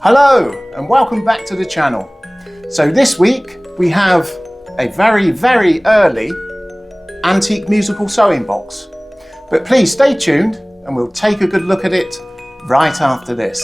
Hello and welcome back to the channel. So this week we have a very early antique musical sewing box. But please stay tuned and we'll take a good look at it right after this.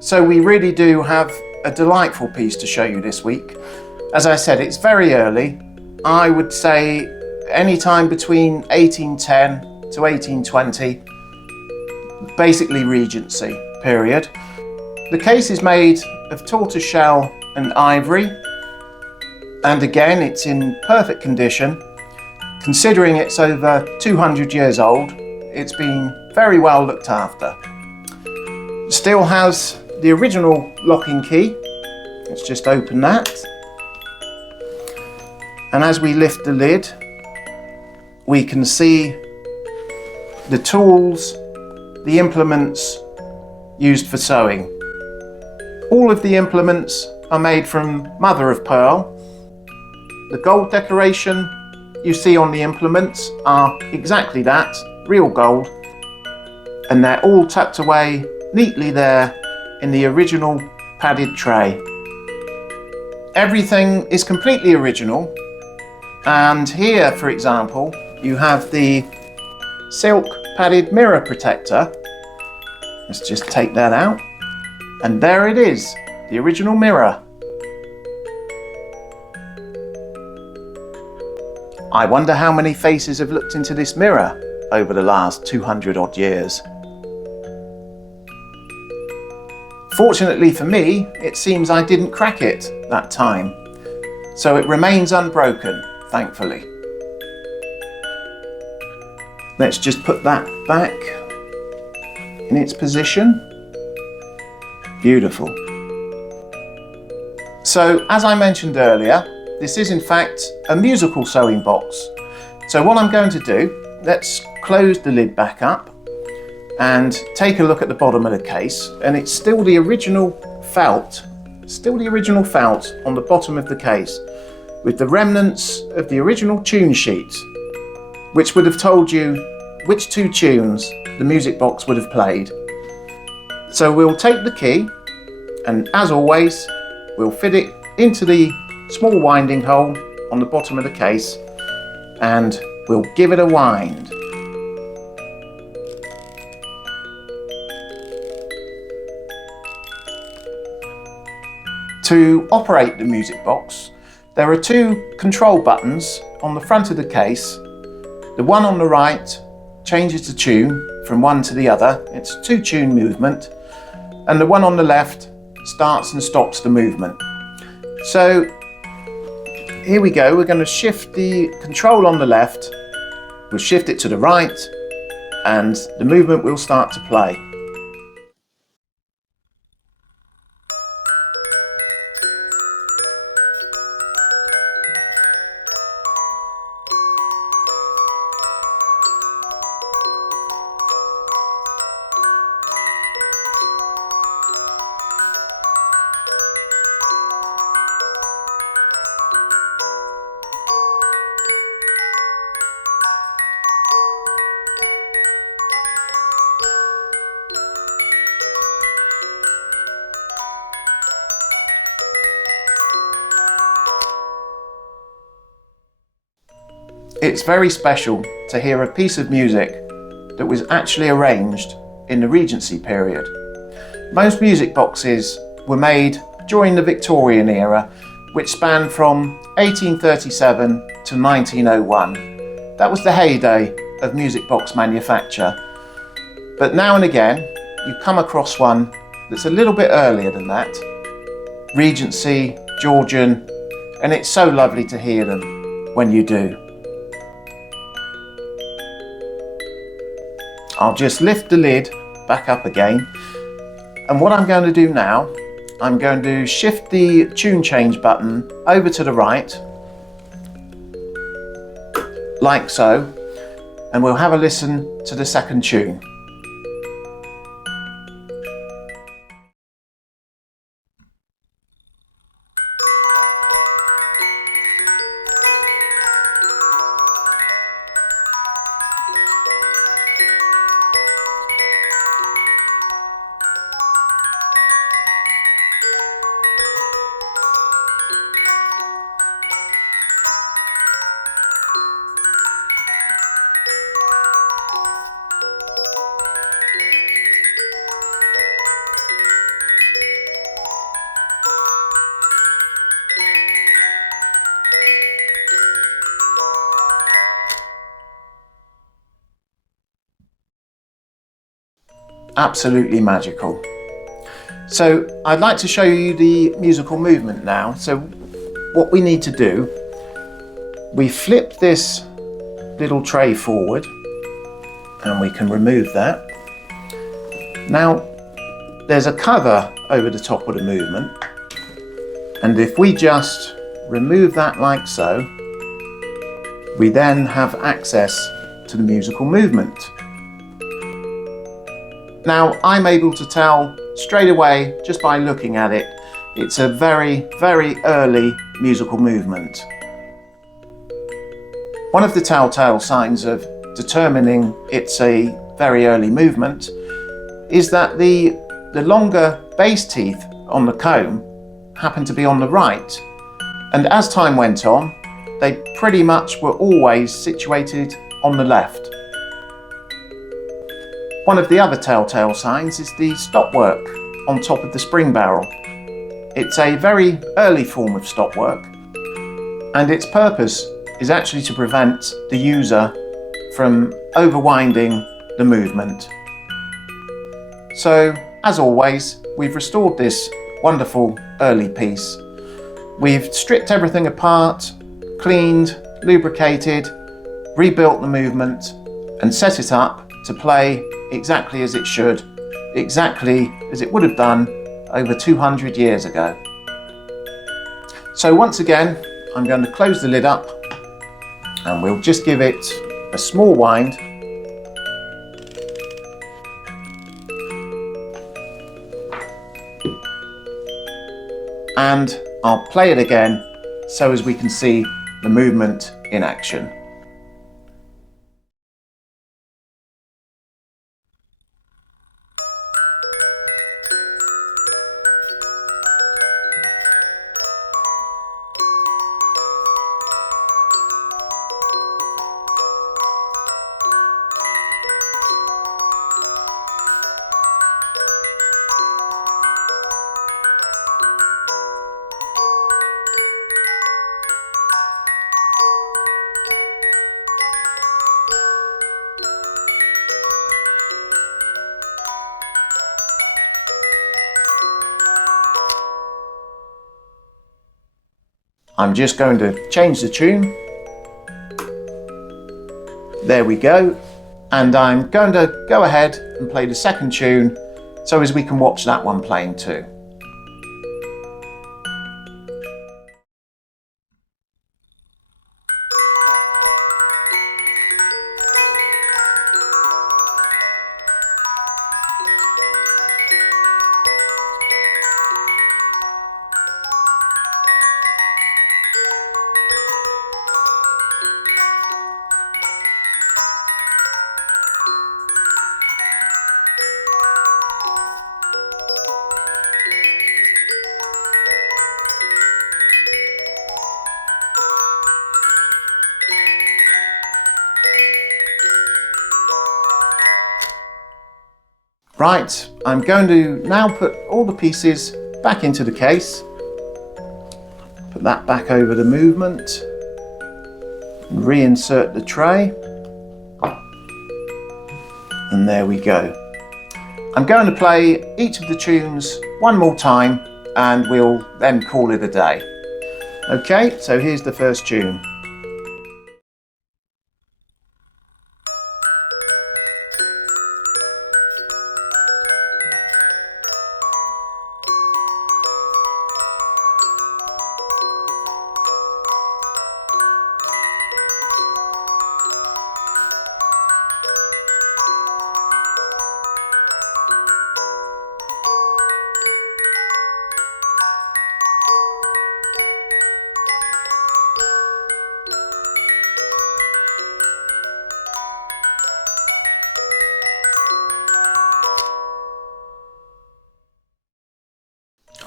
So we really do have a delightful piece to show you this week. As I said, it's very early. I would say any time between 1810 to 1820, basically Regency period. The case is made of tortoiseshell and ivory, and again it's in perfect condition. Considering it's over 200 years old, it's been very well looked after. Still has the original locking key. Let's just open that. And as we lift the lid, we can see the tools, the implements used for sewing. All of the implements are made from mother of pearl. The gold decoration you see on the implements are exactly that, real gold. And they're all tucked away neatly there in the original padded tray. Everything is completely original, and here, for example, you have the silk padded mirror protector. Let's just take that out, and there it is, the original mirror. I wonder how many faces have looked into this mirror over the last 200 odd years. Fortunately for me, it seems I didn't crack it that time, so it remains unbroken, thankfully. Let's just put that back in its position. Beautiful. So, as I mentioned earlier, this is in fact a musical sewing box. So what I'm going to do, let's close the lid back up and take a look at the bottom of the case, and it's still the original felt on the bottom of the case, with the remnants of the original tune sheet, which would have told you which two tunes the music box would have played. So we'll take the key, and as always, we'll fit it into the small winding hole on the bottom of the case, and we'll give it a wind. To operate the music box, there are two control buttons on the front of the case. The one on the right changes the tune from one to the other. It's a two-tune movement. And the one on the left starts and stops the movement. So here we go. We're going to shift the control on the left. We'll shift it to the right, and the movement will start to play. It's very special to hear a piece of music that was actually arranged in the Regency period. Most music boxes were made during the Victorian era, which spanned from 1837 to 1901. That was the heyday of music box manufacture. But now and again, you come across one that's a little bit earlier than that. Regency, Georgian, and it's so lovely to hear them when you do. I'll just lift the lid back up again, and what I'm going to do now, I'm going to shift the tune change button over to the right, like so, and we'll have a listen to the second tune. Absolutely magical. So I'd like to show you the musical movement now. So what we need to do, we flip this little tray forward and we can remove that. Now there's a cover over the top of the movement, and if we just remove that like so, we then have access to the musical movement. Now I'm able to tell straight away just by looking at it, it's a very, very early musical movement. One of the telltale signs of determining it's a very early movement is that the longer bass teeth on the comb happen to be on the right, and as time went on, they pretty much were always situated on the left. One of the other telltale signs is the stopwork on top of the spring barrel. It's a very early form of stopwork, and its purpose is actually to prevent the user from overwinding the movement. So, as always, we've restored this wonderful early piece. We've stripped everything apart, cleaned, lubricated, rebuilt the movement, and set it up to play exactly as it should, exactly as it would have done over 200 years ago. So once again, I'm going to close the lid up and we'll just give it a small wind. And I'll play it again so as we can see the movement in action. I'm just going to change the tune. There we go. And I'm going to go ahead and play the second tune so as we can watch that one playing too. Right, I'm going to now put all the pieces back into the case. Put that back over the movement. Reinsert the tray. And there we go. I'm going to play each of the tunes one more time and we'll then call it a day. Okay, so here's the first tune.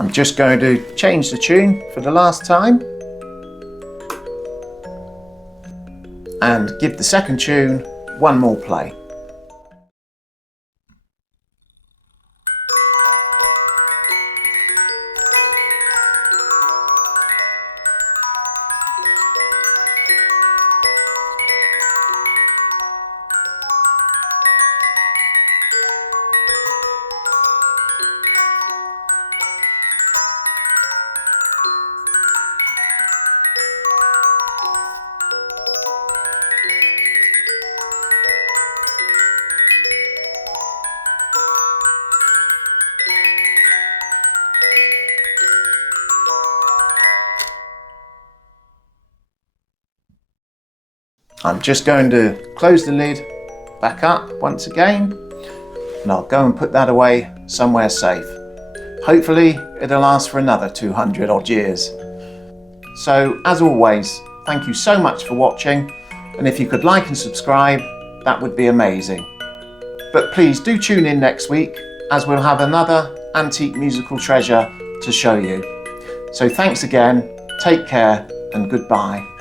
I'm just going to change the tune for the last time and give the second tune one more play. I'm just going to close the lid back up once again, and I'll go and put that away somewhere safe. Hopefully it'll last for another 200 odd years. So as always, thank you so much for watching, and if you could like and subscribe, that would be amazing. But please do tune in next week, as we'll have another antique musical treasure to show you. So thanks again, take care and goodbye.